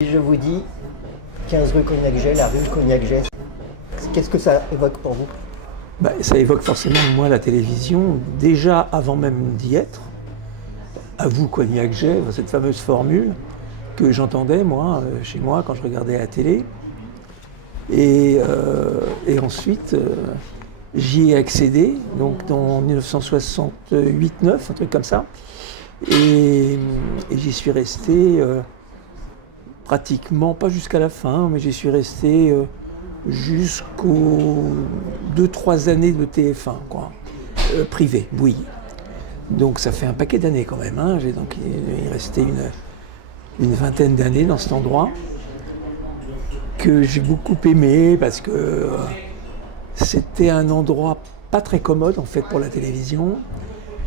Je vous dis 15 rue Cognac-Jet, la rue Cognac-Jet, qu'est-ce que ça évoque pour vous? Ça évoque forcément moi la télévision, déjà avant même d'y être. À vous Cognac-Jet, cette fameuse formule que j'entendais moi, chez moi, quand je regardais la télé. Et ensuite, j'y ai accédé, donc en 1968-9, un truc comme ça. Et j'y suis resté pratiquement, pas jusqu'à la fin, mais j'y suis resté jusqu'aux 2-3 années de TF1, quoi. Privé, oui. Donc ça fait un paquet d'années quand même. Hein. Donc il est resté une vingtaine d'années dans cet endroit que j'ai beaucoup aimé parce que c'était un endroit pas très commode en fait pour la télévision.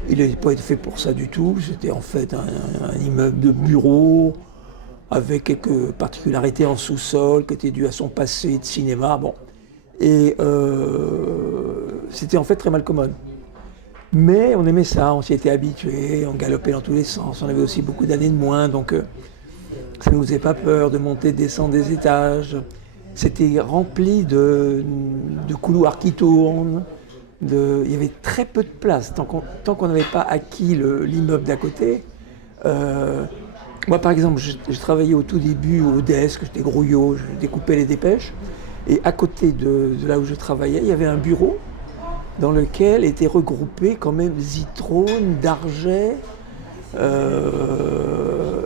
Il n'avait pas été fait pour ça du tout. C'était en fait un immeuble de bureau avec quelques particularités en sous-sol qui étaient dues à son passé de cinéma. Bon. Et c'était en fait très mal commode. Mais on aimait ça, on s'y était habitué, on galopait dans tous les sens. On avait aussi beaucoup d'années de moins, donc ça ne nous faisait pas peur de monter, de descendre des étages. C'était rempli de couloirs qui tournent. Il y avait très peu de place. Tant qu'on n'avait pas acquis l'immeuble d'à côté. Moi, par exemple, je travaillais au tout début au desk, j'étais grouillot, je découpais les dépêches. Et à côté de là où je travaillais, il y avait un bureau dans lequel étaient regroupés quand même Zitrone, Darget,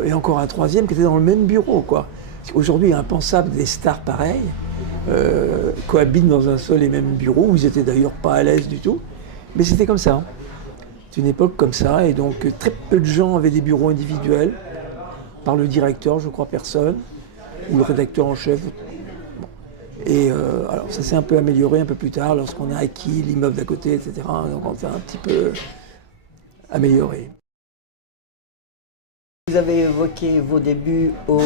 et encore un troisième qui était dans le même bureau, quoi. Aujourd'hui, il est impensable des stars pareilles cohabitent dans un seul et même bureau, où ils étaient d'ailleurs pas à l'aise du tout. Mais c'était comme ça. C'est une époque comme ça, et donc très peu de gens avaient des bureaux individuels, par le directeur, je crois personne, ou le rédacteur en chef. Et alors ça s'est un peu amélioré un peu plus tard lorsqu'on a acquis l'immeuble d'à côté, etc. Donc on s'est un petit peu amélioré. Vous avez évoqué vos débuts au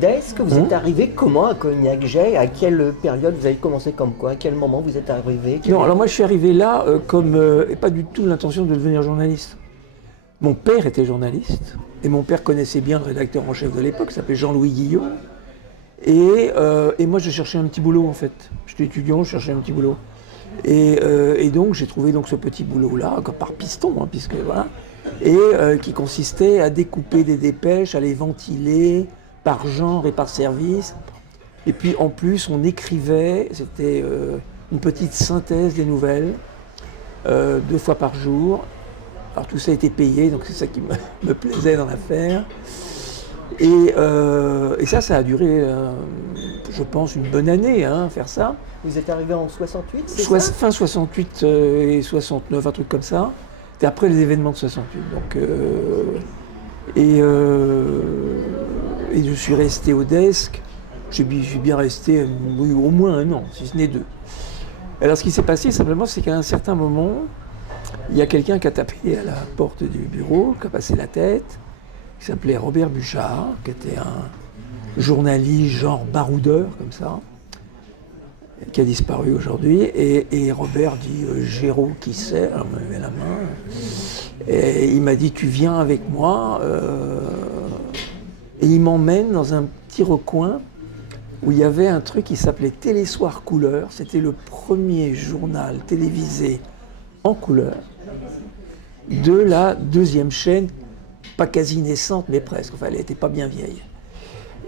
desk. Vous êtes arrivé comment à Cognac-Jet? À quelle période vous avez commencé comme quoi? À quel moment vous êtes arrivé? Non, alors moi je suis arrivé là comme et pas du tout l'intention de devenir journaliste. Mon père était journaliste et mon père connaissait bien le rédacteur en chef de l'époque, qui s'appelait Jean-Louis Guillot. Et moi, je cherchais un petit boulot, en fait. J'étais étudiant, je cherchais un petit boulot. Et donc, j'ai trouvé donc ce petit boulot-là, par piston, hein, puisque voilà, et qui consistait à découper des dépêches, à les ventiler par genre et par service. Et puis, en plus, on écrivait, c'était une petite synthèse des nouvelles, 2 fois par jour. Alors, tout ça a été payé, donc c'est ça qui me plaisait dans l'affaire. Et ça a duré, je pense, une bonne année, hein, faire ça. Vous êtes arrivé en 68, c'est ça? Fin 68 et 69, un truc comme ça. C'était après les événements de 68. Donc, et je suis resté au desk. Je suis bien resté, oui, au moins 1 an, si ce n'est 2. Alors, ce qui s'est passé, simplement, c'est qu'à un certain moment, il y a quelqu'un qui a tapé à la porte du bureau, qui a passé la tête, qui s'appelait Robert Buchard, qui était un journaliste genre baroudeur, comme ça, qui a disparu aujourd'hui. Et Robert dit Géraud, qui c'est? Alors, il me met la main. Et il m'a dit tu viens avec moi. Et il m'emmène dans un petit recoin où il y avait un truc qui s'appelait Télésoir Couleur. C'était le premier journal télévisé en couleur de la 2e chaîne, pas quasi naissante, mais presque. Enfin, elle n'était pas bien vieille.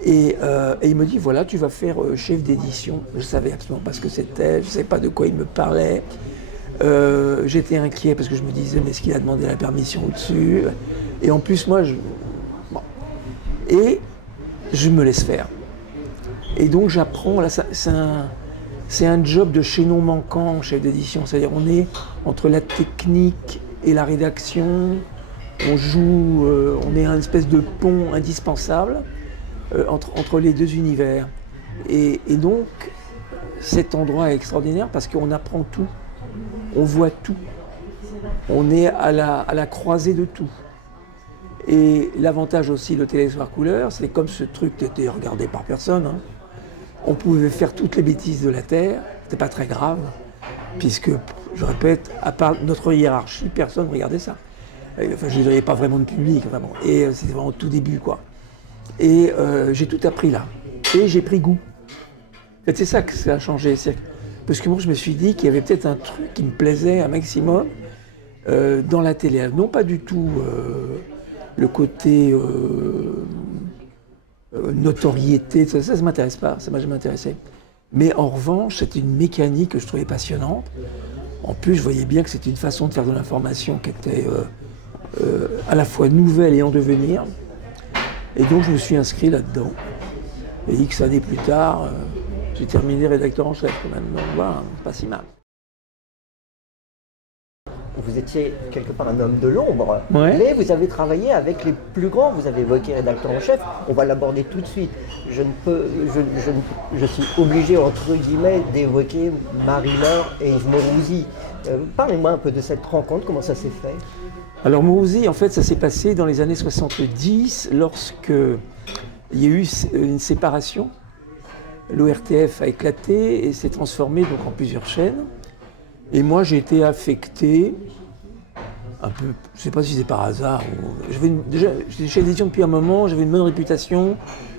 Et il me dit, voilà, tu vas faire chef d'édition. Je ne savais absolument pas ce que c'était, je ne savais pas de quoi il me parlait. J'étais inquiet parce que je me disais, mais est-ce qu'il a demandé la permission au-dessus? Et en plus, moi, bon. Et je me laisse faire. Et donc, j'apprends, là, c'est un job de chaînon manquant, chef d'édition. C'est-à-dire, on est entre la technique et la rédaction. On joue, on est un espèce de pont indispensable entre les deux univers. Et donc, cet endroit est extraordinaire parce qu'on apprend tout, on voit tout, on est à la croisée de tout. Et l'avantage aussi de Télésoir Couleur, c'est comme ce truc n'était regardé par personne, hein, on pouvait faire toutes les bêtises de la Terre, c'était pas très grave, puisque, je répète, à part notre hiérarchie, personne ne regardait ça. Enfin, je n'avais pas vraiment de public, vraiment. Et c'était vraiment au tout début, quoi. Et j'ai tout appris là. Et j'ai pris goût. En fait, c'est ça que ça a changé. Parce que moi, je me suis dit qu'il y avait peut-être un truc qui me plaisait un maximum dans la télé. Non pas du tout le côté notoriété, ça ne m'intéresse pas, ça ne m'a jamais intéressé. Mais en revanche, c'était une mécanique que je trouvais passionnante. En plus, je voyais bien que c'était une façon de faire de l'information qui était à la fois nouvelle et en devenir. Et donc, je me suis inscrit là-dedans. Et X années plus tard, j'ai terminé rédacteur en chef quand même. Donc voilà, pas si mal. Vous étiez quelque part un homme de l'ombre, Ouais. mais vous avez travaillé avec les plus grands. Vous avez évoqué rédacteur en chef, on va l'aborder tout de suite. Je suis obligé, entre guillemets, d'évoquer Marie-Laure et Yves Morosi. Parlez-moi un peu de cette rencontre, comment ça s'est fait? Alors Morosi, en fait, ça s'est passé dans les années 70, lorsque il y a eu une séparation. L'ORTF a éclaté et s'est transformé donc en plusieurs chaînes. Et moi, j'ai été affecté, un peu, je ne sais pas si c'est par hasard. Déjà, j'étais chef d'édition depuis un moment, j'avais une bonne réputation,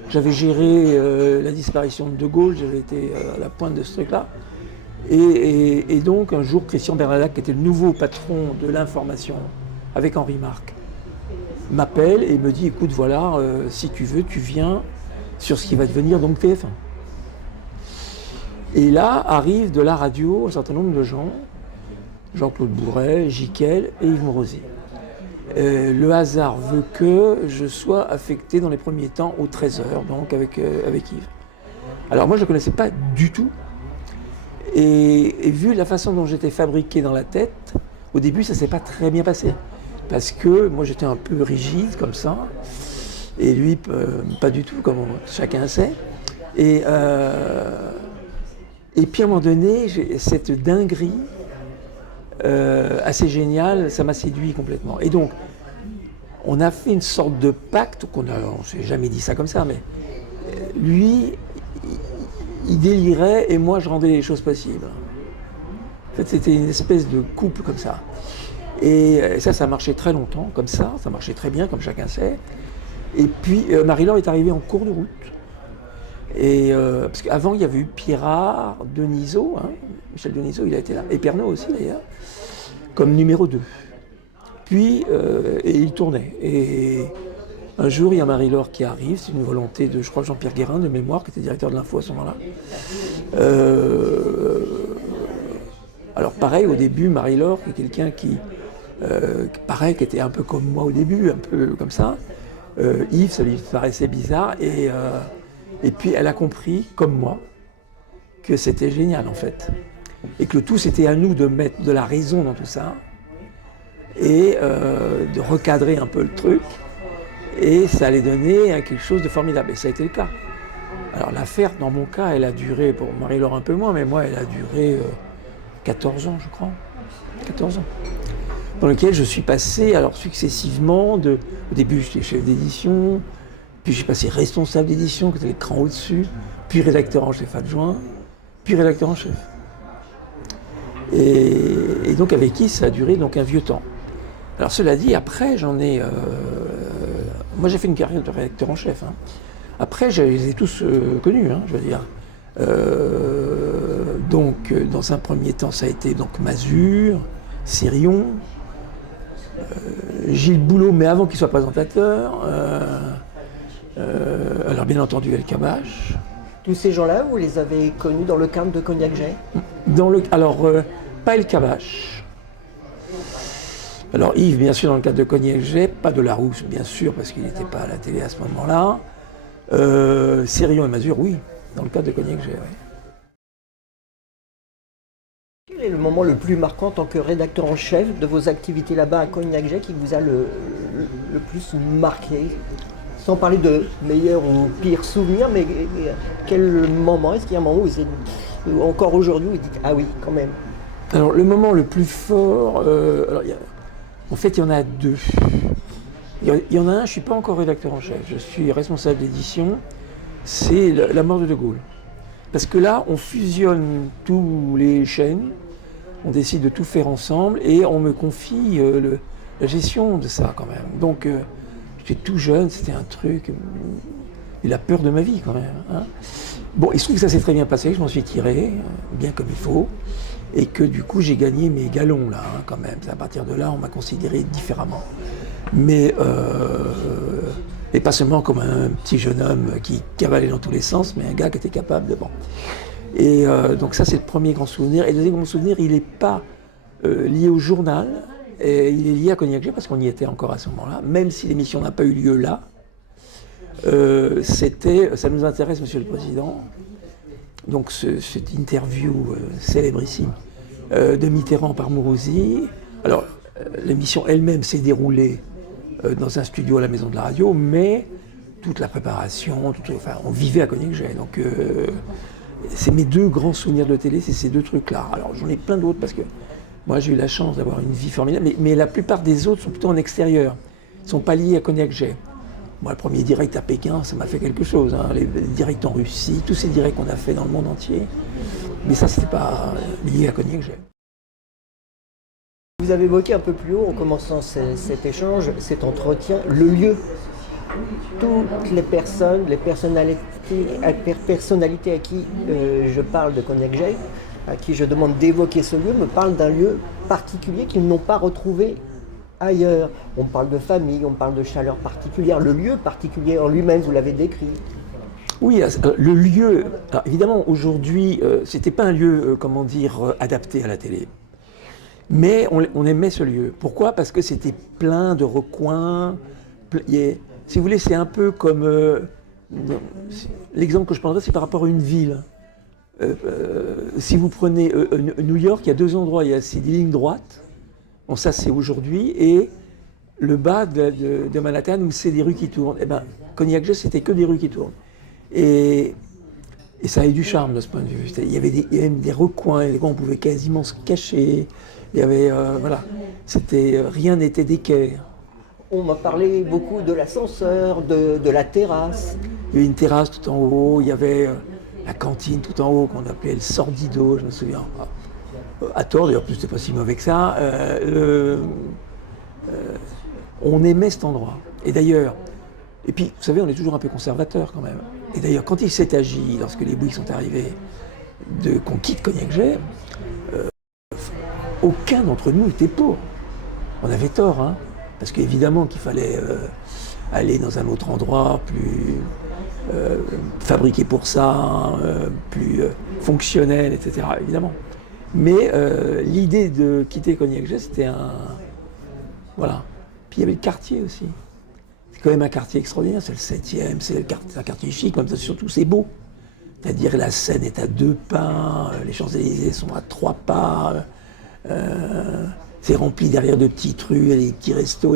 j'avais géré la disparition de De Gaulle, j'avais été à la pointe de ce truc-là. Et donc, un jour, Christian Bernadac, qui était le nouveau patron de l'information, avec Henri Marc, m'appelle et me dit, écoute, voilà, si tu veux, tu viens sur ce qui va devenir donc TF1. Et là arrive de la radio un certain nombre de gens, Jean-Claude Bourret, Jiquel et Yves Morosi. Le hasard veut que je sois affecté dans les premiers temps au 13h, donc avec Yves. Alors moi je ne le connaissais pas du tout, et vu la façon dont j'étais fabriqué dans la tête, au début ça ne s'est pas très bien passé, parce que moi j'étais un peu rigide comme ça, et lui pas du tout, comme chacun sait. Et puis à un moment donné, cette dinguerie assez géniale, ça m'a séduit complètement. Et donc, on a fait une sorte de pacte, on ne s'est jamais dit ça comme ça, mais lui, il délirait et moi, je rendais les choses possibles. En fait, c'était une espèce de couple comme ça. Et ça marchait très longtemps, comme ça marchait très bien, comme chacun sait. Et puis, Marie-Laure est arrivée en cours de route. Et parce qu'avant, il y avait eu Pirard, Denisot, hein, Michel Denisot, il a été là, et Pernod aussi d'ailleurs, comme numéro 2. Puis, et il tournait. Et un jour, il y a Marie-Laure qui arrive, c'est une volonté de, je crois, Jean-Pierre Guérin, de mémoire, qui était directeur de l'info à ce moment-là. Alors pareil, au début, Marie-Laure, qui est quelqu'un qui était un peu comme moi au début, un peu comme ça. Yves, ça lui paraissait bizarre, et puis elle a compris, comme moi, que c'était génial en fait. Et que tout c'était à nous de mettre de la raison dans tout ça et de recadrer un peu le truc. Et ça allait donner quelque chose de formidable. Et ça a été le cas. Alors l'affaire, dans mon cas, elle a duré, pour Marie-Laure un peu moins, mais moi elle a duré 14 ans je crois. 14 ans. Dans lequel je suis passé alors successivement, au début j'étais chef d'édition, puis j'ai passé responsable d'édition, qui était l'écran au-dessus, puis rédacteur en chef adjoint, puis rédacteur en chef. Et donc avec qui ça a duré donc un vieux temps. Alors cela dit, après moi j'ai fait une carrière de rédacteur en chef. Hein. Après je les ai tous connus, hein, je veux dire. Donc dans un premier temps ça a été donc Mazur, Sirion, Gilles Boulot, mais avant qu'il soit présentateur. Alors bien entendu El Kabbach. Tous ces gens-là, vous les avez connus dans le cadre de Cognac J? Pas El Kabbach. Alors Yves, bien sûr, dans le cadre de Cognac J, pas de Larousse, bien sûr, parce qu'il n'était pas à la télé à ce moment-là. Sirion et Mazur, oui, dans le cadre de Cognac J, oui. Quel est le moment le plus marquant en tant que rédacteur en chef de vos activités là-bas à Cognac J qui vous a le plus marqué? Sans parler de meilleurs ou pires souvenirs, mais quel moment, est-ce qu'il y a un moment où encore aujourd'hui, vous dites « Ah oui, quand même ». Alors le moment le plus fort, en fait il y en a deux. Il y en a un, je ne suis pas encore rédacteur en chef, je suis responsable d'édition, c'est la mort de De Gaulle. Parce que là, on fusionne tous les chaînes, on décide de tout faire ensemble et on me confie la gestion de ça quand même. Donc j'étais tout jeune, c'était un truc eu la peur de ma vie quand même. Hein. Bon, il se trouve que ça s'est très bien passé, que je m'en suis tiré, bien comme il faut, et que du coup j'ai gagné mes galons là, hein, quand même. À partir de là, on m'a considéré différemment. Mais, et pas seulement comme un petit jeune homme qui cavalait dans tous les sens, mais un gars qui était capable de... Bon. Et donc ça, c'est le premier grand souvenir. Et le deuxième grand souvenir, il n'est pas lié au journal, et il est lié à Cognac-J, parce qu'on y était encore à ce moment-là, même si l'émission n'a pas eu lieu là. Ça nous intéresse, Monsieur le Président, donc cette interview célébrissime de Mitterrand par Mourouzi. Alors, l'émission elle-même s'est déroulée dans un studio à la Maison de la Radio, mais toute la préparation, enfin, on vivait à Cognac-J. Donc, c'est mes deux grands souvenirs de télé, c'est ces deux trucs-là. Alors, j'en ai plein d'autres parce que moi, j'ai eu la chance d'avoir une vie formidable, mais la plupart des autres sont plutôt en extérieur. Ils ne sont pas liés à Cognac-J. Moi, le premier direct à Pékin, ça m'a fait quelque chose. Hein. Les directs en Russie, tous ces directs qu'on a fait dans le monde entier. Mais ça, c'était pas lié à Cognac-J. Vous avez évoqué un peu plus haut, en commençant cet échange, cet entretien, le lieu. Toutes les personnes, les personnalités à qui je parle de Cognac-J, à qui je demande d'évoquer ce lieu, me parlent d'un lieu particulier qu'ils n'ont pas retrouvé ailleurs. On parle de famille, on parle de chaleur particulière, le lieu particulier en lui-même, vous l'avez décrit. Oui, le lieu, alors évidemment aujourd'hui, c'était pas un lieu, adapté à la télé. Mais on aimait ce lieu. Pourquoi ? Parce que c'était plein de recoins. Si vous voulez, c'est un peu comme... l'exemple que je prendrais, c'est par rapport à une ville. Si vous prenez New York, il y a deux endroits. Il y a des lignes droites. Bon, ça, c'est aujourd'hui. Et le bas de Manhattan, où c'est des rues qui tournent. Eh bien, Cognac-J, c'était que des rues qui tournent. Et ça avait du charme de ce point de vue. Il y avait même des recoins, on pouvait quasiment se cacher. Il y avait, voilà, rien n'était d'équerre. On m'a parlé beaucoup de l'ascenseur, de la terrasse. Il y avait une terrasse tout en haut, il y avait la cantine tout en haut qu'on appelait le Sordido, je me souviens. À tort, d'ailleurs, c'était pas si mauvais que ça. On aimait cet endroit. Et d'ailleurs, et puis, vous savez, on est toujours un peu conservateur quand même. Et d'ailleurs, quand il s'est agi, lorsque les Bouygues sont arrivés, qu'on quitte Cognac-J, aucun d'entre nous était pour. On avait tort, hein, parce qu'évidemment qu'il fallait aller dans un autre endroit, plus fabriqué pour ça, plus fonctionnel, etc. Évidemment. Mais l'idée de quitter Cognac-J, c'était un... Voilà. Puis il y avait le quartier aussi. C'est quand même un quartier extraordinaire, c'est le 7e, c'est un quartier chic, même ça, surtout c'est beau. C'est-à-dire la Seine est à 2 pas, les Champs-Élysées sont à 3 pas, c'est rempli derrière de petites rues, des petits restos,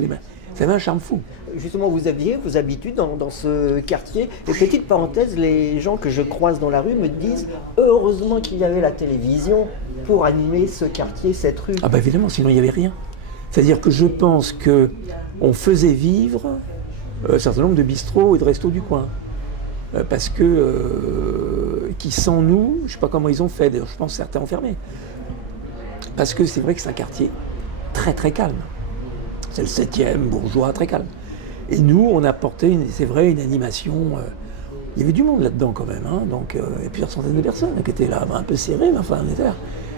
ça avait un charme fou. Justement, vous aviez vos habitudes dans ce quartier. Et petite parenthèse, les gens que je croise dans la rue me disent heureusement qu'il y avait la télévision pour animer ce quartier, cette rue. Ah bah évidemment, sinon il n'y avait rien. C'est-à-dire que je pense qu'on faisait vivre un certain nombre de bistrots et de restos du coin. Parce que, qui sans nous, je ne sais pas comment ils ont fait, d'ailleurs je pense que certains ont fermé. Parce que c'est vrai que c'est un quartier très très calme. C'est le 7e, bourgeois, très calme. Et nous, on apportait, c'est vrai, une animation. Il y avait du monde là-dedans quand même, hein, donc, et plusieurs centaines de personnes qui étaient là, un peu serrées, mais enfin, on était là.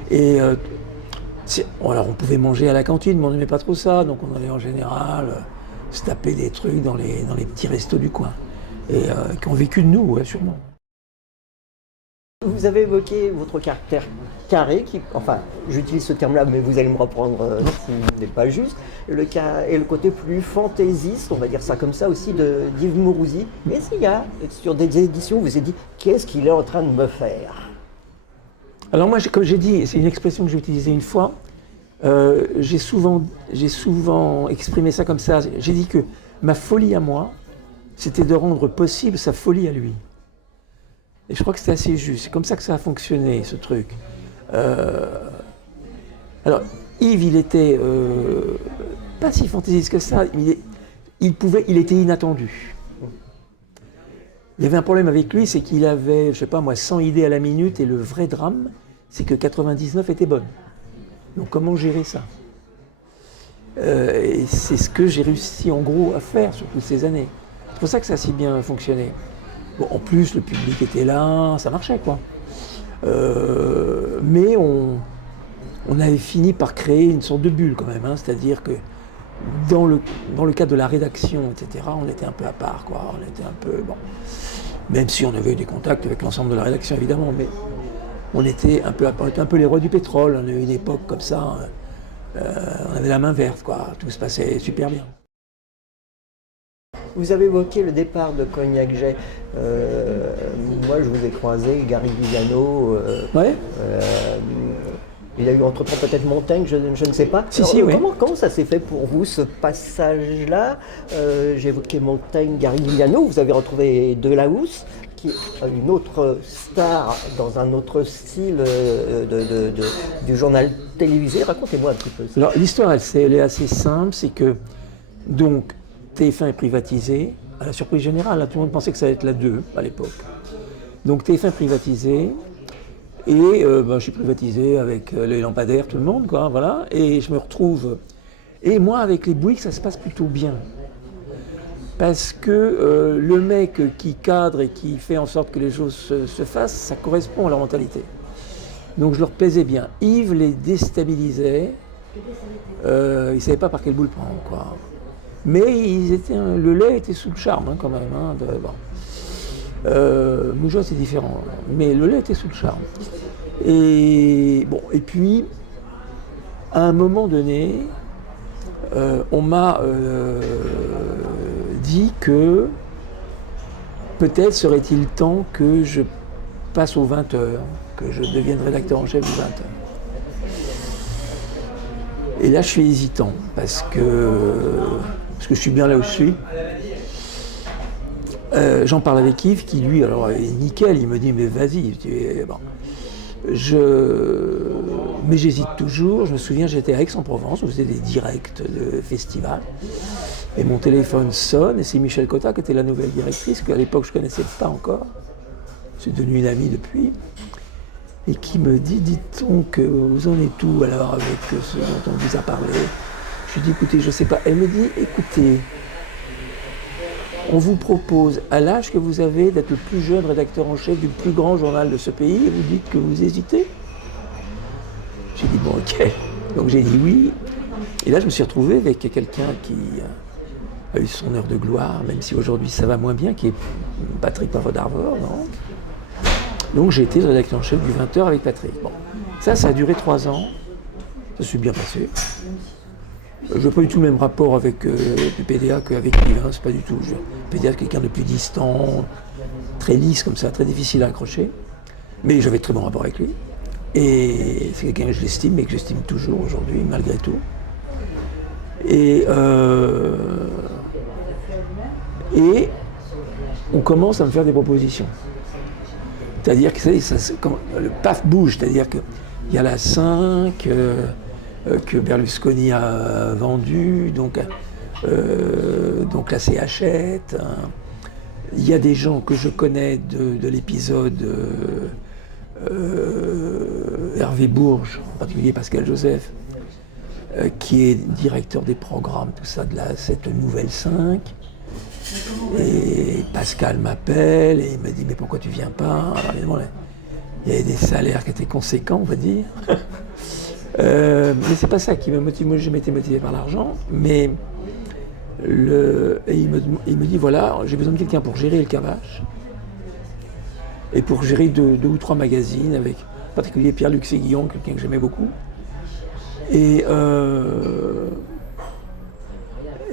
Et alors, on pouvait manger à la cantine, mais on n'aimait pas trop ça, donc on allait en général se taper des trucs dans les petits restos du coin. Et qui ont vécu de nous, ouais, sûrement. Vous avez évoqué votre caractère carré, enfin, j'utilise ce terme-là, mais vous allez me reprendre s'il n'est pas juste, et le côté plus fantaisiste, on va dire ça comme ça aussi, d'Yves Mourouzi. Mais s'il y a, sur des éditions, vous avez dit, qu'est-ce qu'il est en train de me faire ? Alors moi, comme j'ai dit, c'est une expression que j'ai utilisée une fois, j'ai souvent exprimé ça comme ça. J'ai dit que ma folie à moi, c'était de rendre possible sa folie à lui. Et je crois que c'était assez juste. C'est comme ça que ça a fonctionné, ce truc. Alors, Yves, il était pas si fantaisiste que ça. Il était inattendu. Il y avait un problème avec lui, c'est qu'il avait, je sais pas moi, 100 idées à la minute, et le vrai drame, c'est que 99 étaient bonnes. Donc comment gérer ça ? Et c'est ce que j'ai réussi en gros à faire sur toutes ces années. C'est pour ça que ça a si bien fonctionné. Bon, en plus, le public était là, ça marchait, quoi. Mais on avait fini par créer une sorte de bulle, quand même. Hein, c'est-à-dire que dans le cadre de la rédaction, etc., on était un peu à part, quoi. On était un peu... Bon, même si on avait eu des contacts avec l'ensemble de la rédaction, évidemment, mais on était un peu les rois du pétrole. On a eu une époque comme ça, on avait la main verte, quoi. Tout se passait super bien. Vous avez évoqué le départ de Cognac-Jet. Moi, je vous ai croisé, Gary Vigano. Ouais. Il y a eu entre-temps peut-être Montaigne, je ne sais pas. Si, oui. Comment ça s'est fait pour vous, ce passage-là? J'ai évoqué Montaigne, Gary Vigano. Vous avez retrouvé Delahousse, qui est une autre star dans un autre style du journal télévisé. Racontez-moi un petit peu ça. Alors, l'histoire, elle est assez simple. C'est que, donc, TF1 est privatisé, à la surprise générale, là, tout le monde pensait que ça allait être la 2 à l'époque. Donc TF1 est privatisé, et je suis privatisé avec les lampadaires, tout le monde, quoi, voilà, et je me retrouve. Et moi, avec les Bouygues, ça se passe plutôt bien. Parce que le mec qui cadre et qui fait en sorte que les choses se fassent, ça correspond à leur mentalité. Donc je leur plaisais bien. Yves les déstabilisait, ils ne savaient pas par quel bout le prendre, quoi. Mais le lait était sous le charme, hein, quand même. Hein, Moujois, c'est différent. Mais le lait était sous le charme. Et puis, à un moment donné, on m'a dit que peut-être serait-il temps que je passe aux 20h, que je devienne rédacteur en chef du 20h. Et là, je suis hésitant, parce que je suis bien là où je suis. J'en parle avec Yves, qui lui, alors est nickel, il me dit mais vas-y. Bon. Mais j'hésite toujours. Je me souviens, j'étais à Aix-en-Provence, on faisait des directs de festival. Et mon téléphone sonne, et c'est Michel Cotta qui était la nouvelle directrice, qu'à l'époque je ne connaissais pas encore. C'est devenu une amie depuis. Et qui me dit, dites-on que vous en êtes où alors avec ce dont on vous a parlé? Je lui dis, écoutez, je ne sais pas. Elle me dit, écoutez, on vous propose, à l'âge que vous avez, d'être le plus jeune rédacteur en chef du plus grand journal de ce pays, et vous dites que vous hésitez? J'ai dit, bon, ok. Donc j'ai dit oui. Et là, je me suis retrouvé avec quelqu'un qui a eu son heure de gloire, même si aujourd'hui ça va moins bien, qui est Patrick Poivre-d'Arvor, non? Donc j'ai été le rédacteur en chef du 20h avec Patrick. Bon, ça a duré 3 ans. Ça s'est bien passé. Je n'ai pas du tout le même rapport avec le PDA qu'avec Yves, hein, c'est pas du tout. Le PDA est quelqu'un de plus distant, très lisse comme ça, très difficile à accrocher. Mais j'avais de très bon rapport avec lui. Et c'est quelqu'un que je l'estime, mais que j'estime toujours aujourd'hui, malgré tout. Et on commence à me faire des propositions. C'est-à-dire que le PAF bouge, c'est-à-dire qu'il y a la 5 que Berlusconi a vendue, donc la CHette. Il y a des gens que je connais de l'épisode Hervé Bourges, en particulier Pascal Joseph, qui est directeur des programmes, tout ça, de cette nouvelle 5. Et Pascal m'appelle et il me dit mais pourquoi tu viens pas? Alors évidemment, il y avait des salaires qui étaient conséquents, on va dire. Mais c'est pas ça qui me motive. Moi, j'ai été motivé par l'argent, mais il me dit voilà, j'ai besoin de quelqu'un pour gérer le Cavache et pour gérer deux ou 3 magazines avec en particulier Pierre-Luc Séguillon, quelqu'un que j'aimais beaucoup. Et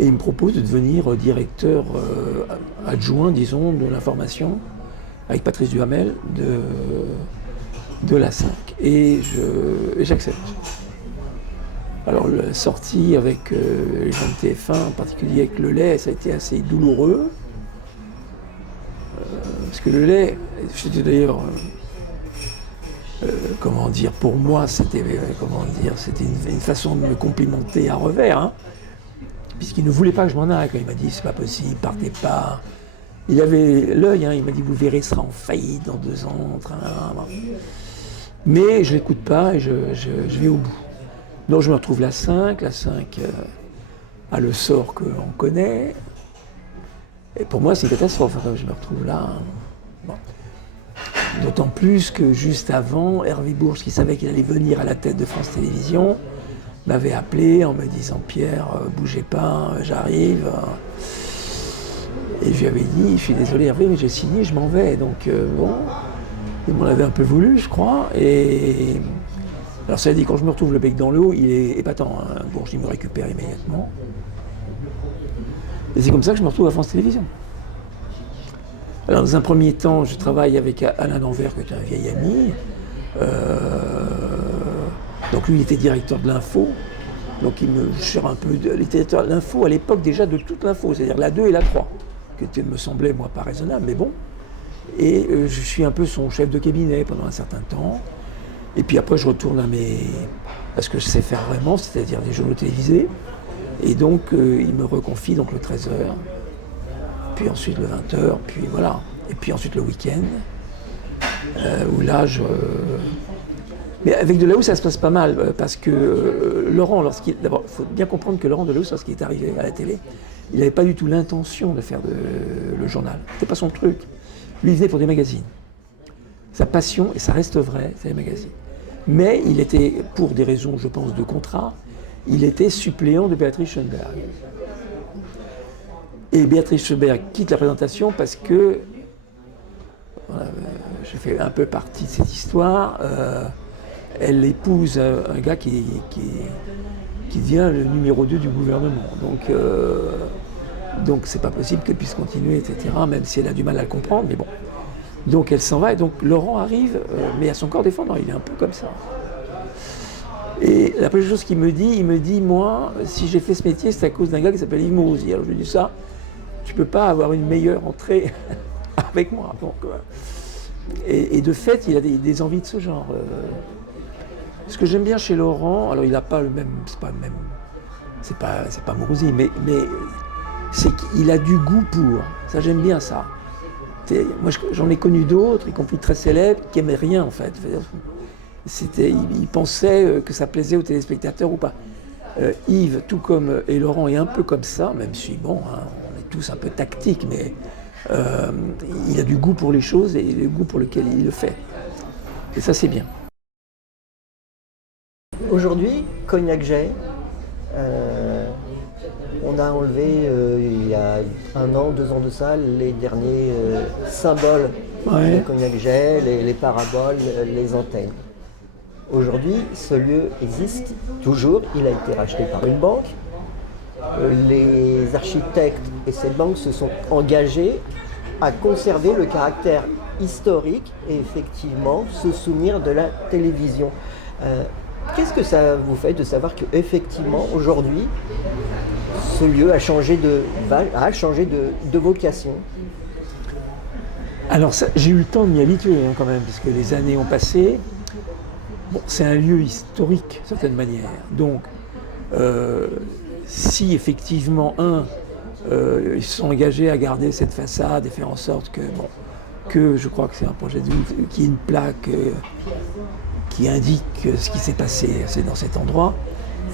il me propose de devenir directeur adjoint, disons, de l'information, avec Patrice Duhamel, de la 5. Et j'accepte. Alors la sortie avec les gens de TF1, en particulier avec le lait, ça a été assez douloureux. Parce que le lait, c'était d'ailleurs... pour moi, c'était une façon de me complimenter à revers, hein, puisqu'il ne voulait pas que je m'en aille. Quand il m'a dit c'est pas possible, partez pas. Il avait l'œil, hein, il m'a dit vous verrez, sera en faillite dans 2 ans. Mais je l'écoute pas et je vais au bout. Donc je me retrouve la 5 a le sort qu'on connaît. Et pour moi c'est une catastrophe quand je me retrouve là. Bon. D'autant plus que juste avant, Hervé Bourges, qui savait qu'il allait venir à la tête de France Télévisions, m'avait appelé en me disant « Pierre, bougez pas, j'arrive ». Et je lui avais dit « Je suis désolé Hervé, mais j'ai signé, je m'en vais ». Donc bon, il m'en avait un peu voulu, je crois. Et alors ça a dit, quand je me retrouve le bec dans l'eau, il est épatant. Hein. Bourges, il me récupère immédiatement. Et c'est comme ça que je me retrouve à France Télévisions. Alors dans un premier temps, je travaille avec Alain Danvers, qui est un vieil ami. Donc lui, il était directeur de l'info. Donc il me gère un peu de littérature. L'info à l'époque déjà de toute l'info, c'est-à-dire la 2 et la 3, qui me semblait moi pas raisonnable, mais bon. Et je suis un peu son chef de cabinet pendant un certain temps. Et puis après je retourne à ce que je sais faire vraiment, c'est-à-dire des journaux télévisés. Et donc il me reconfie donc le 13h, puis ensuite le 20h, puis voilà. Et puis ensuite le week-end, où là Mais avec Delahaye, ça se passe pas mal, parce que Laurent, d'abord, il faut bien comprendre que Laurent Delahaye, lorsqu'il est arrivé à la télé, il n'avait pas du tout l'intention de faire le journal. C'était pas son truc. Lui, il venait pour des magazines. Sa passion, et ça reste vrai, c'est les magazines. Mais il était, pour des raisons, je pense, de contrat, il était suppléant de Béatrice Schoenberg. Et Béatrice Schoenberg quitte la présentation parce que, je fais un peu partie de cette histoire, elle épouse un gars qui devient le numéro 2 du gouvernement. Donc c'est pas possible qu'elle puisse continuer, etc., même si elle a du mal à le comprendre, mais bon. Donc elle s'en va, et donc Laurent arrive, mais à son corps défendant, il est un peu comme ça. Et la première chose qu'il me dit, moi, si j'ai fait ce métier, c'est à cause d'un gars qui s'appelle Yves Mourouzi. Alors je lui dis ça, tu peux pas avoir une meilleure entrée avec moi. Donc, et de fait, il a des envies de ce genre. Ce que j'aime bien chez Laurent, alors il n'a pas le même, c'est pas Mourouzi, mais c'est qu'il a du goût pour. Ça, j'aime bien ça. Moi, j'en ai connu d'autres, y compris très célèbres, qui n'aimaient rien en fait. Ils pensaient que ça plaisait aux téléspectateurs ou pas. Yves, tout comme, et Laurent est un peu comme ça, même si bon, hein, on est tous un peu tactiques, mais il a du goût pour les choses et le goût pour lequel il le fait. Et ça, c'est bien. Aujourd'hui, Cognac Jay, on a enlevé il y a 1 an, 2 ans de ça, les derniers symboles de Cognac Jay, les paraboles, les antennes. Aujourd'hui, ce lieu existe toujours, il a été racheté par une banque. Les architectes et cette banque se sont engagés à conserver le caractère historique et effectivement se souvenir de la télévision. Qu'est-ce que ça vous fait de savoir qu'effectivement, aujourd'hui, ce lieu a changé de vocation? Alors, j'ai eu le temps de m'y habituer hein, quand même, puisque les années ont passé. Bon, c'est un lieu historique, d'une certaine manière. Donc, si effectivement, ils se sont engagés à garder cette façade et faire en sorte que je crois que c'est un projet de ouf, qu'il y ait une plaque qui indique ce qui s'est passé dans cet endroit,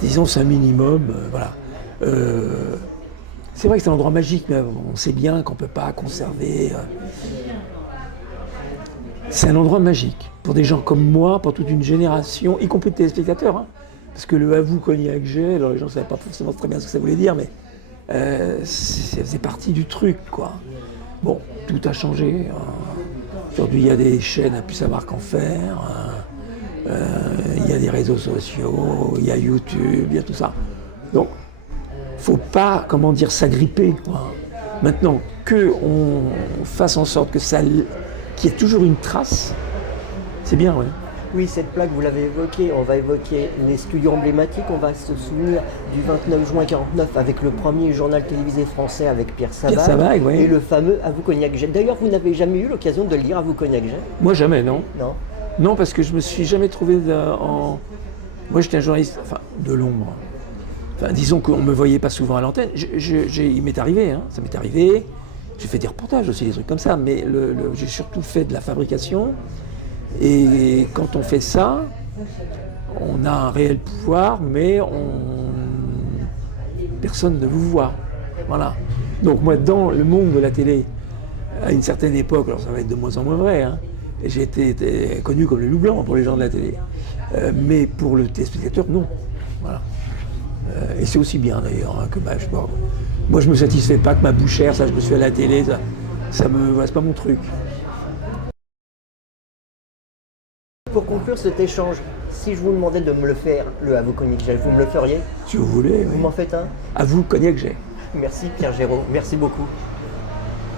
disons c'est un minimum, voilà. C'est vrai que c'est un endroit magique, mais on sait bien qu'on ne peut pas conserver. C'est un endroit magique pour des gens comme moi, pour toute une génération, y compris de téléspectateurs. Hein, parce que le Havou Cognac Jay, alors les gens ne savaient pas forcément très bien ce que ça voulait dire, mais ça faisait partie du truc, quoi. Bon, tout a changé. Aujourd'hui, il y a des chaînes à plus savoir qu'en faire. Il y a des réseaux sociaux, il y a YouTube, il y a tout ça. Donc, faut pas, comment dire, s'agripper, quoi. Maintenant, qu'on fasse en sorte que qu'il y ait toujours une trace, c'est bien, oui. Oui, cette plaque, vous l'avez évoquée, on va évoquer les studios emblématiques, on va se souvenir du 29 juin 1949 avec le premier journal télévisé français avec Pierre Sabag, oui. Et le fameux Havou Cognac Jay. D'ailleurs, vous n'avez jamais eu l'occasion de lire Havou Cognac Jay? Moi, jamais, non. Non. Non, parce que je me suis jamais trouvé Moi, j'étais un journaliste, de l'ombre. Enfin, disons qu'on ne me voyait pas souvent à l'antenne. Il m'est arrivé, hein, ça m'est arrivé. J'ai fait des reportages aussi, des trucs comme ça, mais j'ai surtout fait de la fabrication. Et quand on fait ça, on a un réel pouvoir, mais personne ne vous voit. Voilà. Donc moi, dans le monde de la télé, À une certaine époque, alors ça va être de moins en moins vrai, hein, j'ai été connu comme le loup blanc pour les gens de la télé. Mais pour le téléspectateur, non. Voilà. Et c'est aussi bien d'ailleurs hein, que moi je me satisfais pas que ma bouchère, ça je me suis à la télé, voilà, c'est pas mon truc. Pour conclure cet échange, si je vous demandais de me le faire, le à vos cognac gel, vous me le feriez? Si vous voulez, Vous oui. m'en faites un? À vous, cognac j'ai. Merci Pierre Géraud, merci beaucoup.